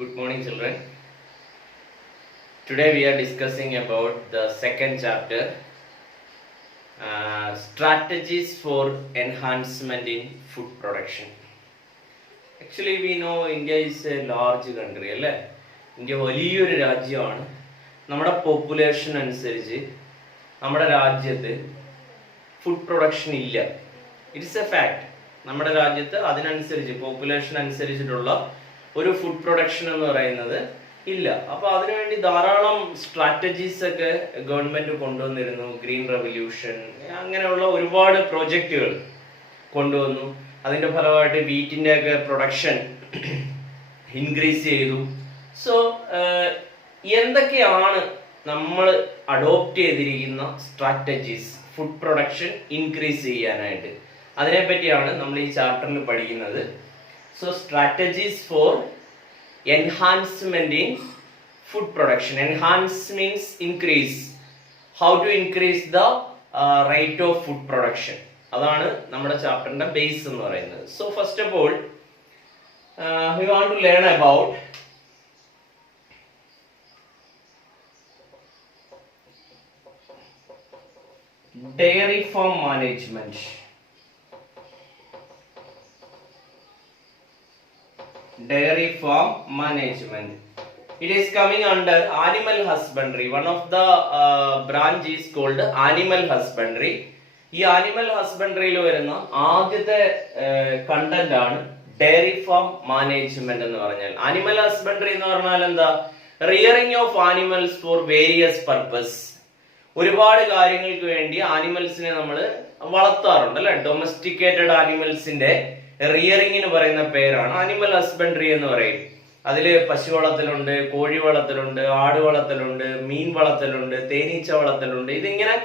Good morning, children. Today we are discussing about the second chapter, strategies for enhancement in food production. Actually, we know India is a large country, അല്ലേ? India വലിയൊരു രാജ്യമാണ്. നമ്മുടെ population അനുസരിച്ച് നമ്മുടെ രാജ്യത്ത് food production ഇല്ല. It's A fact. നമ്മുടെ രാജ്യത്ത് അതിനനുസരിച്ച് പോപ്പുലേഷൻ അനുസരിച്ചിട്ടുള്ള ഒരു ഫുഡ് പ്രൊഡക്ഷൻ എന്ന് പറയുന്നത് ഇല്ല. അപ്പോൾ അതിനുവേണ്ടി ധാരാളം സ്ട്രാറ്റജീസ് ഒക്കെ ഗവൺമെന്റ് കൊണ്ടുവന്നിരുന്നു. ഗ്രീൻ റെവല്യൂഷൻ അങ്ങനെയുള്ള ഒരുപാട് പ്രോജക്റ്റുകൾ കൊണ്ടുവന്നു. അതിന്റെ ഫലമായിട്ട് വീറ്റിന്റെ ഒക്കെ പ്രൊഡക്ഷൻ ഇൻക്രീസ് ചെയ്തു. സോ എന്തൊക്കെയാണ് നമ്മൾ അഡോപ്റ്റ് ചെയ്തിരിക്കുന്ന സ്ട്രാറ്റജീസ് ഫുഡ് പ്രൊഡക്ഷൻ ഇൻക്രീസ് ചെയ്യാനായിട്ട്, അതിനെപ്പറ്റിയാണ് നമ്മൾ ഈ ചാപ്റ്ററിൽ പഠിക്കുന്നത്. So strategies for enhancement in food production. Enhance means increase. How to increase the rate of food production. അതാണ് നമ്മുടെ ചാപ്റ്ററിന്റെ ബേസ് എന്ന് പറയുന്നത്. So first of all, we want to learn about dairy farm management. Dairy farm management. It is coming under animal husbandry. One of the branch is called animal husbandry. ഈ animal ഹസ്ബൻഡറിയിൽ വരുന്ന ആദ്യത്തെ content ആണ് diary farm management എന്ന് പറഞ്ഞാൽ. Animal husbandry എന്ന് പറഞ്ഞാൽ എന്താ? Rearing of animals for various purpose. ഒരുപാട് കാര്യങ്ങൾക്ക് വേണ്ടി ആനിമൽസിനെ നമ്മൾ വളർത്താറുണ്ട്, അല്ലെ? ഡൊമസ്റ്റിക്കേറ്റഡ് ആനിമൽസിന്റെ റിയറിങ്ങിന് പറയുന്ന പേരാണ് ആനിമൽ ഹസ്ബൻഡറി എന്ന് പറയും. അതില് പശു വളർത്തലുണ്ട്, കോഴി വളർത്തലുണ്ട്, ആട് വളർത്തലുണ്ട്, മീൻ വളർത്തലുണ്ട്, തേനീച്ച വളർത്തലുണ്ട്. ഇതിങ്ങനെ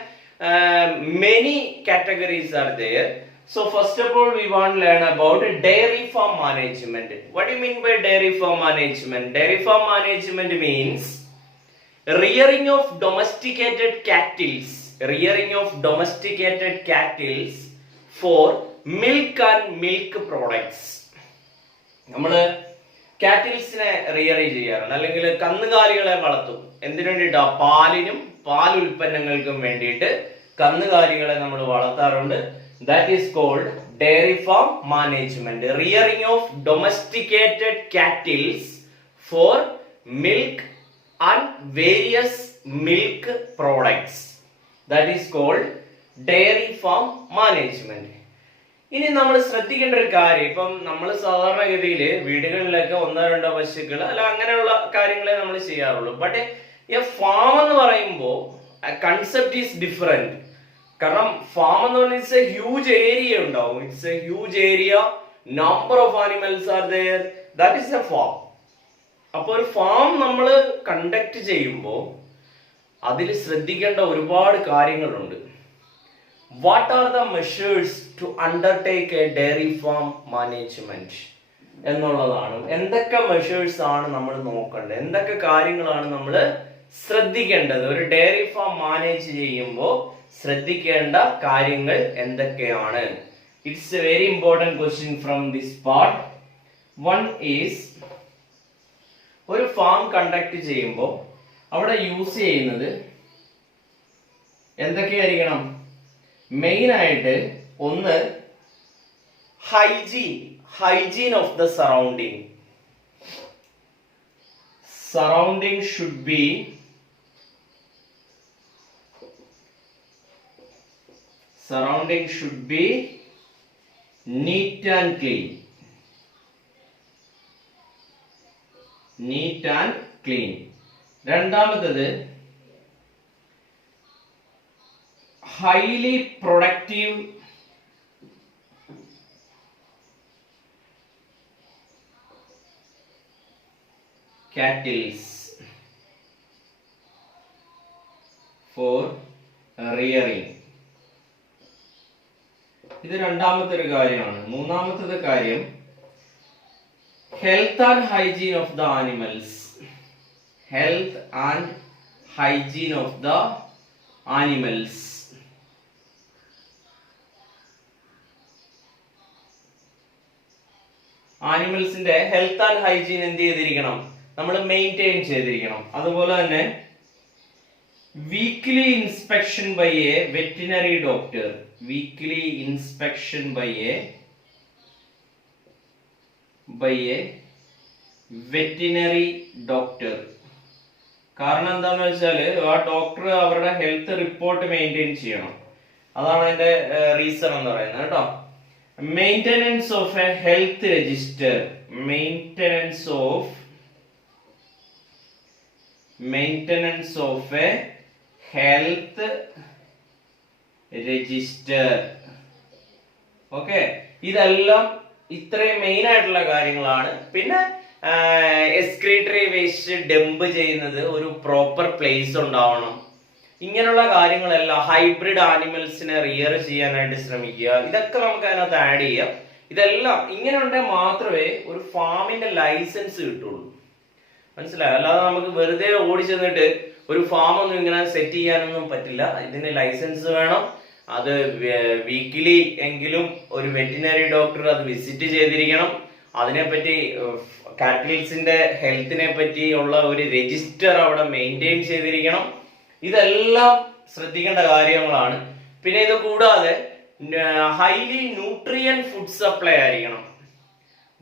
many categories are there. So first of all we want to learn about dairy farm management. What do you mean by dairy farm management? Dairy farm management means rearing of domesticated cattle. Rearing of domesticated cattle for milk and milk products. നമ്മള് കാറ്റിൽസിനെ rear ചെയ്യാറുണ്ട്, അല്ലെങ്കിൽ കന്നുകാലികളെ വളർത്തും. എന്തിനു വേണ്ടിയിട്ടാ? പാലിനും പാൽ ഉൽപ്പന്നങ്ങൾക്കും വേണ്ടിയിട്ട് കന്നുകാലികളെ നമ്മൾ വളർത്താറുണ്ട്. That is called dairy farm management. Rearing of domesticated cattles for milk and various milk products. That is called dairy farm management. ഇനി നമ്മൾ ശ്രദ്ധിക്കേണ്ട ഒരു കാര്യം, ഇപ്പം നമ്മൾ സാധാരണഗതിയിൽ വീടുകളിലൊക്കെ ഒന്നോ രണ്ടോ പശുക്കൾ അല്ല അങ്ങനെയുള്ള കാര്യങ്ങളെ നമ്മൾ ചെയ്യാറുള്ളൂ. ബട്ട് എ ഫാം എന്ന് പറയുമ്പോൾ കൺസെപ്റ്റ് ഈസ് ഡിഫറെന്റ്. കാരണം ഫാം എന്ന് പറഞ്ഞാൽ ഇറ്റ്സ് എ ഹ്യൂജ് ഏരിയ ഉണ്ടാവും. It's a huge area, number of animals are there, that is a farm. അപ്പോൾ ഒരു ഫാം നമ്മൾ കണ്ടക്ട് ചെയ്യുമ്പോൾ അതിൽ ശ്രദ്ധിക്കേണ്ട ഒരുപാട് കാര്യങ്ങളുണ്ട്. What are the measures to undertake a dairy farm management എന്നുള്ളതാണ്. എന്തൊക്കെ മെഷേഴ്സ് ആണ് നമ്മൾ നോക്കേണ്ടത്, എന്തൊക്കെ കാര്യങ്ങളാണ് നമ്മൾ ശ്രദ്ധിക്കേണ്ടത്, ഒരു ഡയറി ഫാം മാനേജ് ചെയ്യുമ്പോൾ ശ്രദ്ധിക്കേണ്ട കാര്യങ്ങൾ എന്തൊക്കെയാണ്? It's A very important question from this part. One is, ഒരു ഫാം കണ്ടക്ട് ചെയ്യുമ്പോൾ അവിടെ യൂസ് ചെയ്യുന്നത് എന്തൊക്കെയായിരിക്കണം? മെയിൻ ആയിട്ട് ഒന്ന് hygiene of the surrounding. Surrounding should be neat and clean. രണ്ടാമത്തത് highly productive cattle for rearing. ഇത് രണ്ടാമത്തെ ഒരു കാര്യമാണ്. മൂന്നാമത്തെ കാര്യം health and hygiene of the animals. Health and hygiene of the animals. ആനിമൽസിന്റെ ഹെൽത്ത് ആൻഡ് ഹൈജീൻ എന്ത് ചെയ്തിരിക്കണം? നമ്മൾ മെയിൻറ്റെയിൻ ചെയ്തിരിക്കണം. അതുപോലെ തന്നെ weekly inspection by a veterinary doctor. Weekly inspection by a veterinary doctor. കാരണം എന്താണെന്ന് വെച്ചാല് ആ ഡോക്ടർ അവരുടെ ഹെൽത്ത് റിപ്പോർട്ട് മെയിൻറ്റെയിൻ ചെയ്യണം. അതാണ് അതിന്റെ റീസൺ എന്ന് പറയുന്നത് കേട്ടോ. Maintenance of A health register. Maintenance of A health register. Okay, ഇതെല്ലാം ഇത്രയും മെയിൻ ആയിട്ടുള്ള കാര്യങ്ങളാണ്. പിന്നെ എക്സ്ക്രീറ്ററി വേസ്റ്റ് ഡംപ് ചെയ്യുന്നത് ഒരു പ്രോപ്പർ പ്ലേസ് ഉണ്ടാവണം. ഇങ്ങനെയുള്ള കാര്യങ്ങളെല്ലാം ഹൈബ്രിഡ് ആനിമൽസിനെ റിയർ ചെയ്യാനായിട്ട് ശ്രമിക്കുക. ഇതൊക്കെ നമുക്ക് അതിനകത്ത് ആഡ് ചെയ്യാം. ഇതെല്ലാം ഇങ്ങനെ ഉണ്ടെങ്കിൽ മാത്രമേ ഒരു ഫാമിന്റെ ലൈസൻസ് കിട്ടുള്ളൂ. മനസ്സിലായോ? അല്ലാതെ നമുക്ക് വെറുതെ ഓടി ചെന്നിട്ട് ഒരു ഫാം ഒന്നും ഇങ്ങനെ സെറ്റ് ചെയ്യാനൊന്നും പറ്റില്ല. ഇതിന് ലൈസൻസ് വേണം. അത് വീക്കിലി എങ്കിലും ഒരു വെറ്റിനറി ഡോക്ടർ അത് വിസിറ്റ് ചെയ്തിരിക്കണം. അതിനെപ്പറ്റി കാറ്റിൽസിന്റെ ഹെൽത്തിനെ പറ്റി ഉള്ള ഒരു രജിസ്റ്റർ അവിടെ മെയിൻറ്റെയിൻ ചെയ്തിരിക്കണം. ഇതെല്ലാം ശ്രദ്ധിക്കേണ്ട കാര്യങ്ങളാണ്. പിന്നെ ഇത് കൂടാതെ ഹൈലി ന്യൂട്രിയൻ ഫുഡ് സപ്ലൈ ആയിരിക്കണം.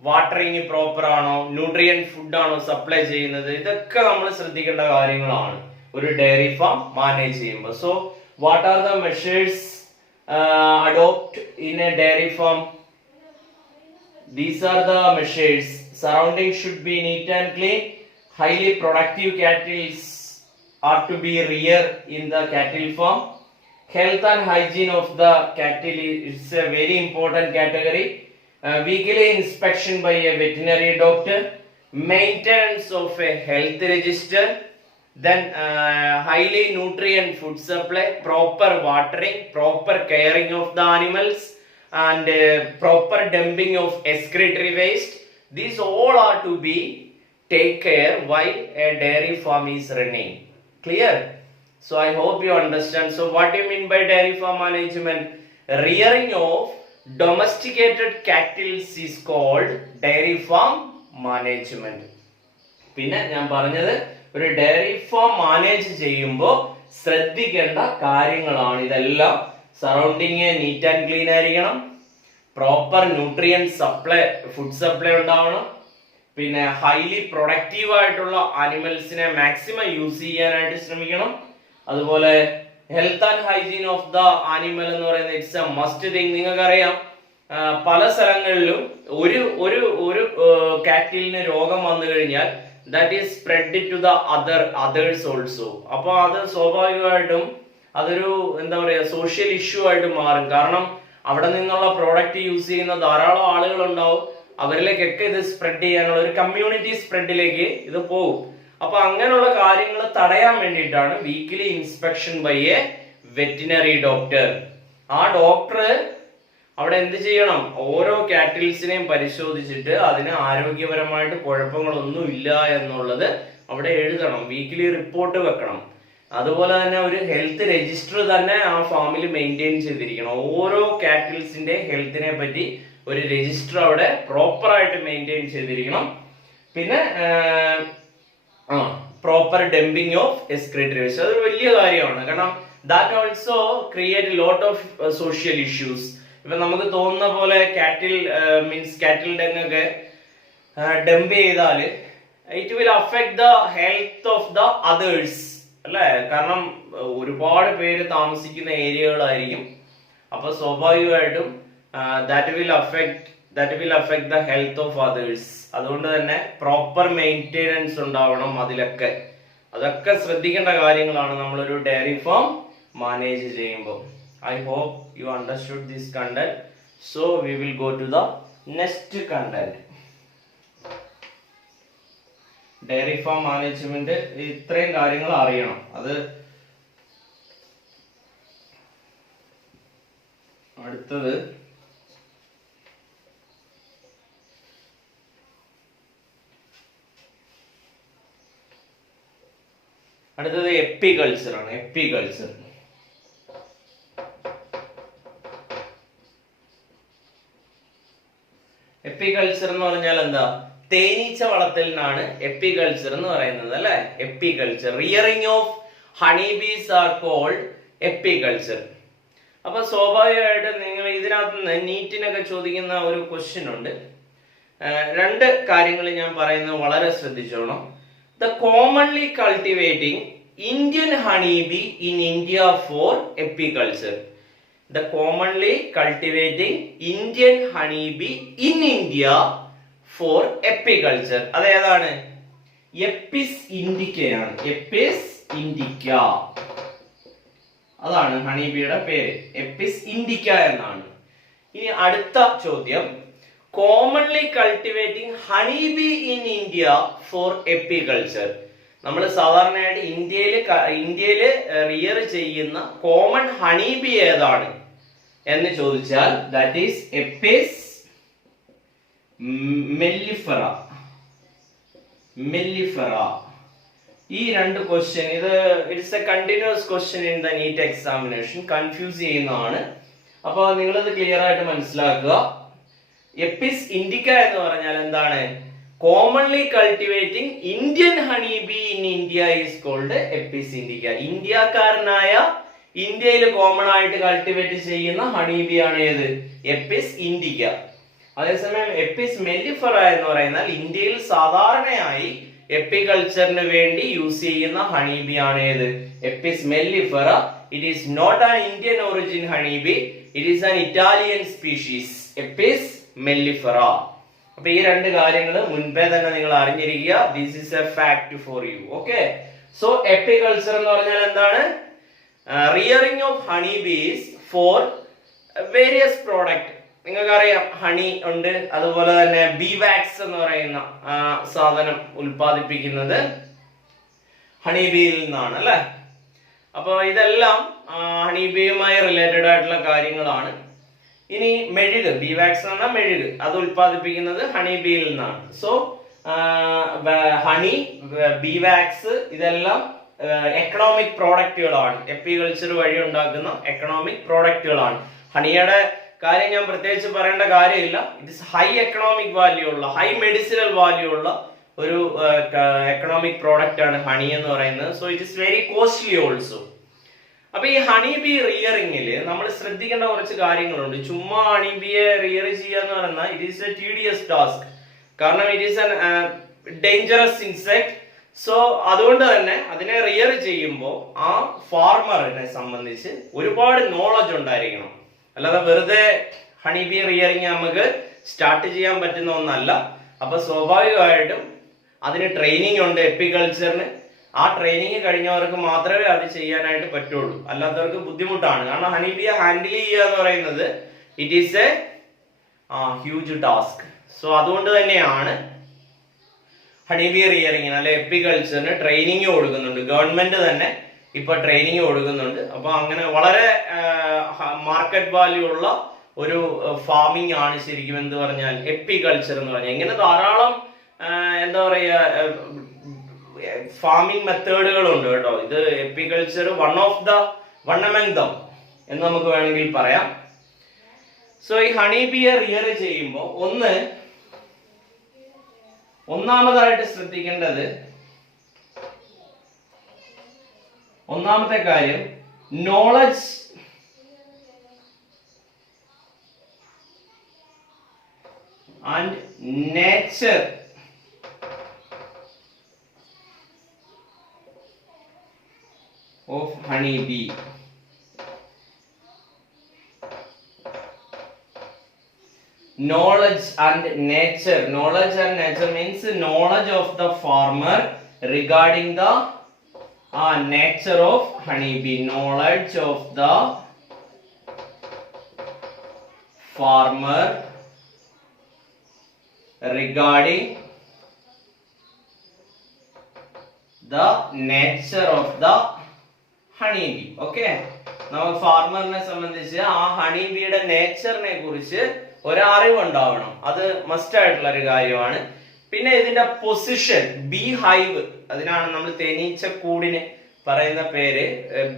വാട്ടറിങ് പ്രോപ്പർ ആണോ, ന്യൂട്രിയൻ ഫുഡ് ആണോ സപ്ലൈ ചെയ്യുന്നത്, ഇതൊക്കെ നമ്മൾ ശ്രദ്ധിക്കേണ്ട കാര്യങ്ങളാണ് ഒരു ഡയറി ഫാം മാനേജ് ചെയ്യുമ്പോൾ. So what are the measures adopt in A dairy farm? These are the measures. Surroundings should be neat and clean. Highly productive cattle are to be reared in the cattle farm. Health and hygiene of the cattle is a very important category. Weekly inspection by a veterinary doctor. Maintenance of a health register. Then highly nutrient food supply. Proper watering. Proper caring of the animals. And proper dumping of excretory waste. These all are to be take care while a dairy farm is running. Clear? So I hope you understand. So what do you mean by dairy farm management? Rearing of domesticated cattle is called dairy farm management. പിന്നെ ഞാൻ പറഞ്ഞത് ഒരു dairy farm manage ചെയ്യുമ്പോൾ ശ്രദ്ധിക്കേണ്ട കാര്യങ്ങളാണ് ഇതെല്ലാം. Surrounding neat and clean ആയിരിക്കണം. Proper nutrient supply, food supply ഉണ്ടാവണം. പിന്നെ ഹൈലി പ്രൊഡക്റ്റീവ് ആയിട്ടുള്ള ആനിമൽസിനെ മാക്സിമം യൂസ് ചെയ്യാനായിട്ട് ശ്രമിക്കണം. അതുപോലെ health and hygiene of the animal എന്ന് പറയുന്നത് ഇറ്റ്സ് എ മസ്റ്റ് തിങ്. നിങ്ങൾക്കറിയാം പല സ്ഥലങ്ങളിലും ഒരു കാറ്റിലിന് രോഗം വന്നു കഴിഞ്ഞാൽ that is spread to the others also. അപ്പൊ അത് സ്വാഭാവികമായിട്ടും അതൊരു എന്താ പറയാ സോഷ്യൽ ഇഷ്യൂ ആയിട്ട് മാറും. കാരണം അവിടെ നിന്നുള്ള പ്രോഡക്റ്റ് യൂസ് ചെയ്യുന്ന ധാരാളം ആളുകൾ ഉണ്ടാവും. അവരിലേക്കൊക്കെ ഇത് സ്പ്രെഡ് ചെയ്യാനുള്ള ഒരു കമ്മ്യൂണിറ്റി സ്പ്രെഡിലേക്ക് ഇത് പോകും. അപ്പൊ അങ്ങനെയുള്ള കാര്യങ്ങൾ തടയാൻ വേണ്ടിയിട്ടാണ് weekly inspection by a veterinary doctor. ആ ഡോക്ടർ അവിടെ എന്ത് ചെയ്യണം? ഓരോ കാറ്റിൽസിനെയും പരിശോധിച്ചിട്ട് അതിന് ആരോഗ്യപരമായിട്ട് കുഴപ്പങ്ങളൊന്നും ഇല്ല എന്നുള്ളത് അവിടെ എഴുതണം. വീക്ക്ലി റിപ്പോർട്ട് വെക്കണം. അതുപോലെ തന്നെ ഒരു ഹെൽത്ത് രജിസ്റ്റർ തന്നെ ആ ഫാമിൽ മെയിൻറ്റെയിൻ ചെയ്തിരിക്കണം. ഓരോ കാറ്റിൽസിന്റെ ഹെൽത്തിനെ പറ്റി ഒരു രജിസ്റ്റർ അവിടെ പ്രോപ്പർ ആയിട്ട് മെയിൻറ്റെയിൻ ചെയ്തിരിക്കണം. പിന്നെ proper dumping of excretory waste, അതൊരു വലിയ കാര്യമാണ്. കാരണം that also create lot of social issues. ഇപ്പൊ നമുക്ക് തോന്നുന്ന പോലെ കാറ്റിൽ ഡെങ്ങൊക്കെ ഡംപ് ചെയ്താൽ it will affect the health of the others അല്ലേ? കാരണം ഒരുപാട് പേര് താമസിക്കുന്ന ഏരിയകളായിരിക്കും. അപ്പൊ സ്വാഭാവികമായിട്ടും that will affect the health of others. അതുകൊണ്ട് തന്നെ പ്രോപ്പർ മെയിൻ്റെനൻസ് ഉണ്ടാവണം. അതൊക്കെ ശ്രദ്ധിക്കേണ്ട കാര്യങ്ങളാണ് നമ്മളൊരു ഡയറി ഫാം മാനേജ് ചെയ്യുമ്പോൾ. I hope you understood this content. So we will go to the next content. Diary farm management ഇത്രയും കാര്യങ്ങൾ അറിയണം. അടുത്തത് എപ്പികൾച്ചർ ആണ്. എപ്പികൾച്ചർ എന്ന് പറഞ്ഞാൽ എന്താ? തേനീച്ച വളർത്തലിനാണ് എപ്പികൾച്ചർ എന്ന് പറയുന്നത് അല്ലെ. Apiculture, rearing of honey bees are called apiculture. അപ്പൊ സ്വാഭാവികമായിട്ട് നിങ്ങൾ ഇതിനകത്ത് നിന്ന് നീറ്റിനൊക്കെ ചോദിക്കുന്ന ഒരു ക്വസ്റ്റ്യൻ ഉണ്ട്. രണ്ട് കാര്യങ്ങൾ ഞാൻ പറയുന്നത് വളരെ ശ്രദ്ധിച്ചോണം. The commonly cultivating Indian honey bee in India for apiculture. The commonly cultivating Indian honeybee in India for apiculture. അത് ഏതാണ്? എപ്പിസ് ഇൻഡിക്കയാണ്. എപ്പിസ് ഇൻഡിക്ക അതാണ് ഹണിബിയുടെ പേര്. എപ്പിസ് ഇൻഡിക്ക എന്നാണ്. ഇനി അടുത്ത ചോദ്യം, commonly cultivating honeybee in India for apiculture. നമ്മൾ സാധാരണയായിട്ട് ഇന്ത്യയിൽ റിയർ ചെയ്യുന്ന കോമൺ ഹണിബി ഏതാണ് എന്ന് ചോദിച്ചാൽ ദാറ്റ് ഈസ് എപ്പിസ് മെല്ലിഫെറ. ഈ രണ്ട് question, it's a continuous question in the NEET examination. Confuse ചെയ്യുന്നതാണ്. അപ്പോൾ നിങ്ങളത് ക്ലിയർ ആയിട്ട് മനസ്സിലാക്കുക. എപ്പിസ് ഇൻഡിക്ക എന്ന് പറഞ്ഞാൽ എന്താണ്? Commonly cultivating Indian honey bee in India is called Apis indica. ഇന്ത്യക്കാരനായ, ഇന്ത്യയിൽ കോമൺ ആയിട്ട് കൾട്ടിവേറ്റ് ചെയ്യുന്ന ഹണിബി ആണ് ഏത്? എപ്പിസ് ഇൻഡിക്ക. അതേസമയം എപ്പിസ് മെല്ലിഫെറ എന്ന് പറയുന്നത് ഇന്ത്യയിൽ സാധാരണയായി എപ്പികൾച്ചറിന് വേണ്ടി യൂസ് ചെയ്യുന്ന ഹണിബി ആണ് ഏത്? Apis mellifera. It is not an Indian origin honeybee, it is an Italian species Apis mellifera. അപ്പൊ ഈ രണ്ട് കാര്യങ്ങൾ മുൻപേ തന്നെ നിങ്ങൾ അറിഞ്ഞിരിക്കുക. This is a fact for you. Okay. So apiculture എന്ന് പറഞ്ഞാൽ എന്താണ്? Rearing of honey bees for various product. നിങ്ങൾക്കറിയാം ഹണി ഉണ്ട്, അതുപോലെ തന്നെ ബീ വാക്സ് എന്ന് പറയുന്ന സാധനം ഉൽപ്പാദിപ്പിക്കുന്നത് ഹണി ബീയിൽ നിന്നാണ് അല്ലെ. അപ്പൊ ഇതെല്ലാം ഹണി ബീയുമായി റിലേറ്റഡ് ആയിട്ടുള്ള കാര്യങ്ങളാണ്. ഇനി മെഴുക്, ബീ വാക്സ് എന്ന് പറഞ്ഞാൽ മെഴുക്, അത് ഉൽപ്പാദിപ്പിക്കുന്നത് ഹണി ബീയിൽ നിന്നാണ്. സോ ഹണി, ബീ വാക്സ് ഇതെല്ലാം എക്കണോമിക് പ്രോഡക്റ്റുകളാണ്. എപ്പികൾച്ചർ വഴി ഉണ്ടാക്കുന്ന എക്കണോമിക് പ്രോഡക്റ്റുകളാണ്. ഹണിയുടെ കാര്യം ഞാൻ പ്രത്യേകിച്ച് പറയേണ്ട കാര്യമില്ല. It is high economic value ഉള്ള, ഹൈ മെഡിസിനൽ വാല്യൂ ഉള്ള ഒരു എക്കണോമിക് പ്രോഡക്റ്റ് ആണ് ഹണി എന്ന് പറയുന്നത്. So it is very costly also. അപ്പൊ ഈ ഹണി ബി റിയറിംഗിൽ നമ്മൾ ശ്രദ്ധിക്കേണ്ട കുറച്ച് കാര്യങ്ങളുണ്ട്. ചുമ്മാ ഹണി ബിയെ റിയർ ചെയ്യുക എന്ന് പറഞ്ഞാൽ it is a tedious task. കാരണം it is an dangerous insect. So അതുകൊണ്ട് തന്നെ അതിനെ റിയർ ചെയ്യുമ്പോൾ ആ ഫാർമറിനെ സംബന്ധിച്ച് ഒരുപാട് നോളജ് ഉണ്ടായിരിക്കണം. അല്ലാതെ വെറുതെ ഹണി ബി റിയറിംഗ് നമുക്ക് സ്റ്റാർട്ട് ചെയ്യാൻ പറ്റുന്ന ഒന്നല്ല. അപ്പൊ സ്വാഭാവികമായിട്ടും അതിന് ട്രെയിനിങ് ഉണ്ട് എപ്പികൾച്ചറിന്. ആ ട്രെയിനിങ് കഴിഞ്ഞവർക്ക് മാത്രമേ അത് ചെയ്യാനായിട്ട് പറ്റുള്ളൂ, അല്ലാത്തവർക്ക് ബുദ്ധിമുട്ടാണ്. കാരണം ഹണി ബിയെ ഹാൻഡിൽ ചെയ്യുക എന്ന് പറയുന്നത് it is A huge task. So അതുകൊണ്ട് തന്നെയാണ് ഹണി ബി റിയറിംഗിന് അല്ലെ എപ്പികൾച്ചറിന് ട്രെയിനിങ് കൊടുക്കുന്നുണ്ട്. ഗവൺമെന്റ് തന്നെ ഇപ്പൊ ട്രെയിനിങ് കൊടുക്കുന്നുണ്ട്. അപ്പൊ അങ്ങനെ വളരെ മാർക്കറ്റ് വാല്യൂ ഉള്ള ഒരു ഫാമിംഗ് ആണ് ശരിക്കും എന്ത് പറഞ്ഞാൽ എപ്പികൾച്ചർ എന്ന് പറഞ്ഞാൽ. ഇങ്ങനെ ധാരാളം എന്താ പറയാ ഫാമിംഗ് മെത്തേഡുകളുണ്ട് കേട്ടോ. ഇത് എപ്പികൾച്ചർ വൺ അമംഗ് ദം എന്ന് നമുക്ക് വേണമെങ്കിൽ പറയാം. സോ ഈ ഹണി ബിയെ റിയർ ചെയ്യുമ്പോൾ ഒന്നാമതായിട്ട് ശ്രദ്ധിക്കേണ്ടത്, ഒന്നാമത്തെ കാര്യം knowledge and nature of honey bee. Knowledge and nature. Knowledge and nature means knowledge of the farmer regarding the nature of honeybee. Knowledge of the farmer regarding the nature of the honeybee. Okay. നമ്മൾ ഫാർമറിനെ സംബന്ധിച്ച് ആ ഹണിബിയുടെ നേച്ചറിനെ കുറിച്ച് ഒരറിവുണ്ടാവണം. അത് must ആയിട്ടുള്ള ഒരു കാര്യമാണ്. പിന്നെ ഇതിന്റെ പൊസിഷൻ, ബീ ഹൈവ്, അതിനാണ് നമ്മൾ തേനീച്ചക്കൂടിന് പറയുന്ന പേര്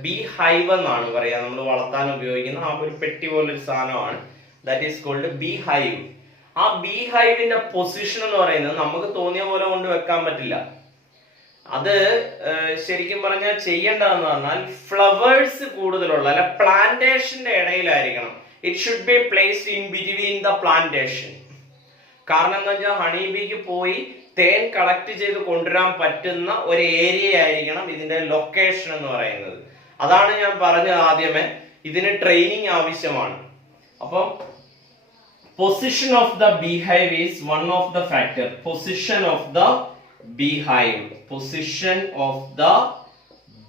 ബീ ഹൈവ് എന്നാണ് പറയാ. നമ്മൾ വളർത്താൻ ഉപയോഗിക്കുന്ന ആ ഒരു പെട്ടി പോലൊരു സാധനമാണ്. That is called bee hive. ആ ബീ ഹൈവിന്റെ പൊസിഷൻ എന്ന് പറയുന്നത് നമുക്ക് തോന്നിയ പോലെ കൊണ്ട് വെക്കാൻ പറ്റില്ല. അത് ശരിക്കും പറഞ്ഞാൽ ചെയ്യേണ്ടതെന്ന് പറഞ്ഞാൽ ഫ്ലവേഴ്സ് കൂടുതലുള്ള അല്ല പ്ലാന്റേഷന്റെ ഇടയിലായിരിക്കണം. It should be placed in between the plantation. കാരണം എന്താ വെച്ചാൽ ഹണി ബീക്ക് പോയി തേൻ കളക്ട് ചെയ്ത് കൊണ്ടുവരാൻ പറ്റുന്ന ഒരു ഏരിയ ആയിരിക്കണം ഇതിന്റെ ലൊക്കേഷൻ എന്ന് പറയുന്നത്. അതാണ് ഞാൻ പറഞ്ഞത് ആദ്യമേ, ഇതിന് ട്രെയിനിങ് ആവശ്യമാണ്. അപ്പം position of the beehive is one of the factor. Position of the beehive. Position of the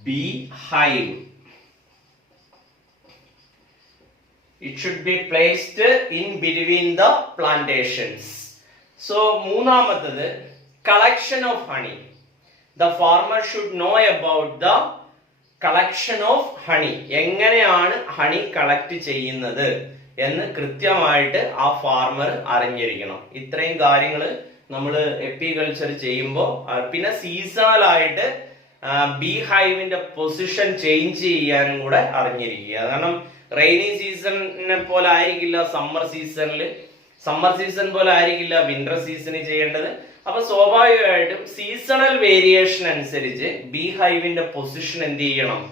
beehive. It should be placed in between the plantations. So മൂന്നാമത്തേത് collection of honey. The farmer should know about the collection of honey. എങ്ങനെയാണ് honey collect ചെയ്യുന്നത് എന്ന് കൃത്യമായിട്ട് ആ farmer അറിഞ്ഞിരിക്കണം. ഇത്രയും കാര്യങ്ങൾ നമ്മൾ എപ്പികൾച്ചർ ചെയ്യുമ്പോൾ, പിന്നെ സീസണൽ ആയിട്ട് ബീ ഹൈവിന്റെ പൊസിഷൻ ചേഞ്ച് ചെയ്യാനും കൂടെ അറിഞ്ഞിരിക്കുക. കാരണം റെയിനി സീസണിനെ പോലെ ആയിരിക്കില്ല സമ്മർ സീസൺ പോലെ ആയിരിക്കില്ല വിന്റർ സീസണിൽ ചെയ്യേണ്ടത്. അപ്പൊ സ്വാഭാവികമായിട്ടും സീസണൽ വേരിയേഷൻ അനുസരിച്ച് ബീ ഹൈവിന്റെ പൊസിഷൻ എന്ത് ചെയ്യണം,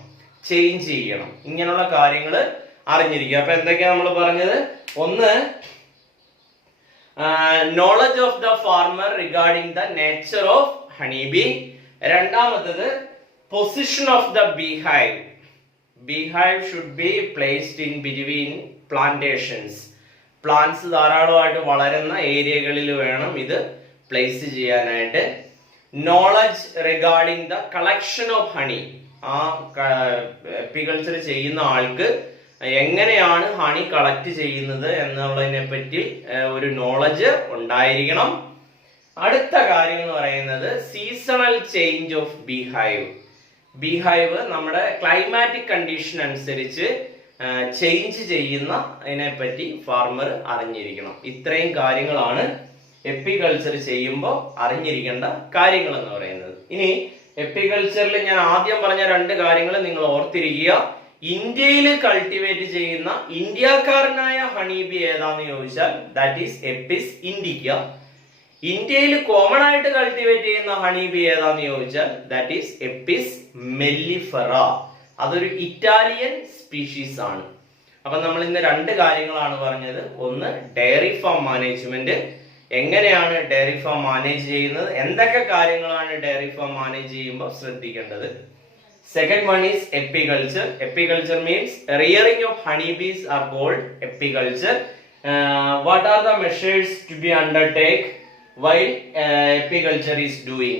ചേഞ്ച് ചെയ്യണം. ഇങ്ങനെയുള്ള കാര്യങ്ങൾ അറിഞ്ഞിരിക്കുക. അപ്പൊ എന്തൊക്കെയാ നമ്മൾ പറഞ്ഞത്? ഒന്ന്, knowledge of the farmer regarding the nature of honeybee. രണ്ടാമത്തേത് position of the beehive. Beehive should be placed in between plantations. Plants ധാരാളമായിട്ട് വളരുന്ന ഏരിയകളിൽ വേണം ഇത് പ്ലേസ് ചെയ്യാനായിട്ട്. Knowledge regarding the collection of honey. ആ എപ്പികൾച്ചർ ചെയ്യുന്ന ആൾക്ക് എങ്ങനെയാണ് ഹണി കളക്ട് ചെയ്യുന്നത് എന്നുള്ളതിനെ പറ്റി ഒരു നോളജ് ഉണ്ടായിരിക്കണം. അടുത്ത കാര്യം എന്ന് പറയുന്നത് സീസണൽ ചേഞ്ച് ഓഫ് ബീഹൈവ്. ബീഹൈവ് നമ്മുടെ ക്ലൈമാറ്റിക് കണ്ടീഷൻ അനുസരിച്ച് ചേഞ്ച് ചെയ്യുന്ന അതിനെപ്പറ്റി ഫാർമർ അറിഞ്ഞിരിക്കണം. ഇത്രയും കാര്യങ്ങളാണ് എപ്പികൾച്ചർ ചെയ്യുമ്പോൾ അറിഞ്ഞിരിക്കേണ്ട കാര്യങ്ങൾ എന്ന് പറയുന്നത്. ഇനി എപ്പികൾച്ചറിൽ ഞാൻ ആദ്യം പറഞ്ഞ രണ്ട് കാര്യങ്ങൾ നിങ്ങൾ ഓർത്തിരിക്കുക. ഇന്ത്യയിൽ കൾട്ടിവേറ്റ് ചെയ്യുന്ന ഇന്ത്യക്കാരനായ ഹണിബി ഏതാന്ന് ചോദിച്ചാൽ ദാറ്റ് ഈസ് എപ്പിസ് ഇൻഡിക്ക. ഇന്ത്യയിൽ കോമൺ ആയിട്ട് കൾട്ടിവേറ്റ് ചെയ്യുന്ന ഹണിബി ഏതാന്ന് ചോദിച്ചാൽ ദാറ്റ് ഈസ് എപ്പിസ് മെല്ലിഫെറ. അതൊരു ഇറ്റാലിയൻ സ്പീഷീസ് ആണ്. അപ്പൊ നമ്മൾ ഇന്ന് രണ്ട് കാര്യങ്ങളാണ് പറഞ്ഞത്. ഒന്ന്, ഡയറി ഫാം മാനേജ്മെന്റ്. എങ്ങനെയാണ് ഡയറി ഫാം മാനേജ് ചെയ്യുന്നത്, എന്തൊക്കെ കാര്യങ്ങളാണ് ഡയറി ഫാം മാനേജ് ചെയ്യുമ്പോൾ ശ്രദ്ധിക്കേണ്ടത്. Second one is apiculture. Apiculture means rearing of honeybees are called apiculture. What are the measures to be undertake while apiculture is doing?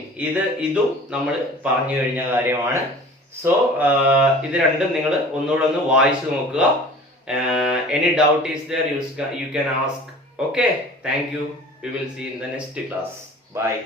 ഇതും നമ്മൾ പറഞ്ഞു കഴിഞ്ഞ കാര്യമാണ്. സോ ഇത് രണ്ടും നിങ്ങൾ ഒന്നുകൂടെ ഒന്ന് വായിച്ചു നോക്കുക. Any doubt is there, you can ask. Okay, thank you. We will see in the next class. Bye.